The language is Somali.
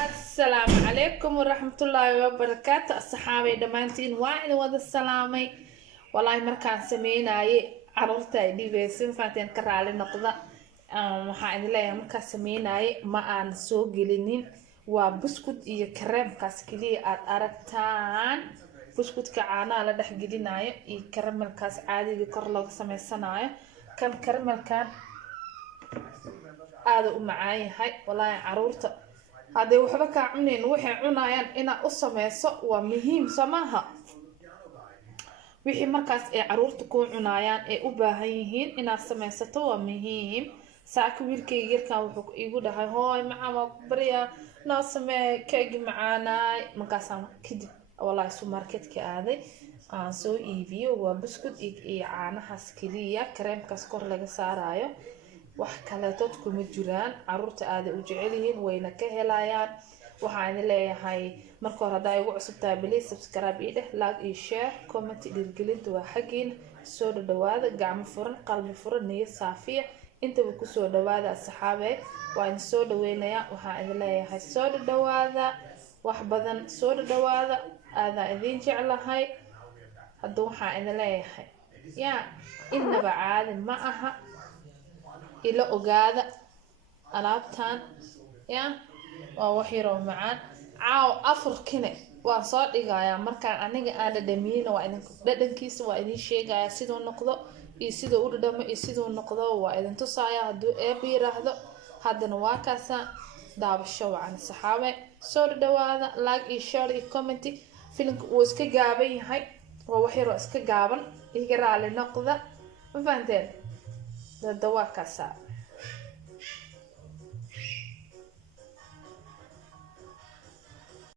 السلام عليكم ورحمة الله وبركاته الصحابة دمانتين واحد وذا السلامي والله مركان سميناي عرورتا دي بيسين فانتين كرالي نقضة waxaan leeyahay markaa sameynaaye ma aan soo gelinin waa buskud iyo kareemkaas kaliya aad aragtaan buskudka caanaha la dhex gelinayo iyo karamelkaas caadiga kor looga sameysanayo kan karamelkan aad u macaan yahay wallahi caruurta hadday waxba ka cuneen waxay cunayaan ina u sameyso waa muhiim samaha wixii markaas ay caruurta ku cunayaan ee u baahan yihiin inaad sameysato waa muhiim saaka wiilkayga yarkan wuxuu igu dhahay hooy macaan waa ku baryaa noo samee keegi macaanaay markaasaan kadib wallahi supermarketka aaday aan soo iibiyo waa buskud iyo caanahaas kaliya kareemkaas kor laga saarayo wax kale tood kuma jiraan caruurta aad u jecel yihiin wayna ka helayaan waxaan leeyahay marka hore haday ugu cusubtahay please subscribe iyo like iyo share comment dhiirgelinta waa xaqiin soo dhawaada gacmo furan qalbi furan niyo saafiya inta uu ku soo dhawaada asxaabe waan soo dhaweynaya waxaan leeyahay soo dhawaada wax badan soo dhawaada aada idin jeclahay hadda waxaan leeyahay ya inaba caadi ma aha ila ogaada alaabtan ya waa wax yar oo macaan caaw afarkine waan soo dhigayaa markaan aniga aan dhadhamiyeyna waa idin dhadhankiisa waa idin sheegaya sidoo noqdo iyo sidoo u dhadhamo iyo sidoo noqdo waa idin tusaaya hadduu eeb yiraahdo haddana waa kaasa daabasho wacan saxaabe soo dhawaada like iyo share iyo comment filimka uu iska gaaban yahay waa wax yar oo iska gaaban iga raali noqda ma fahanteen dawaa kaasa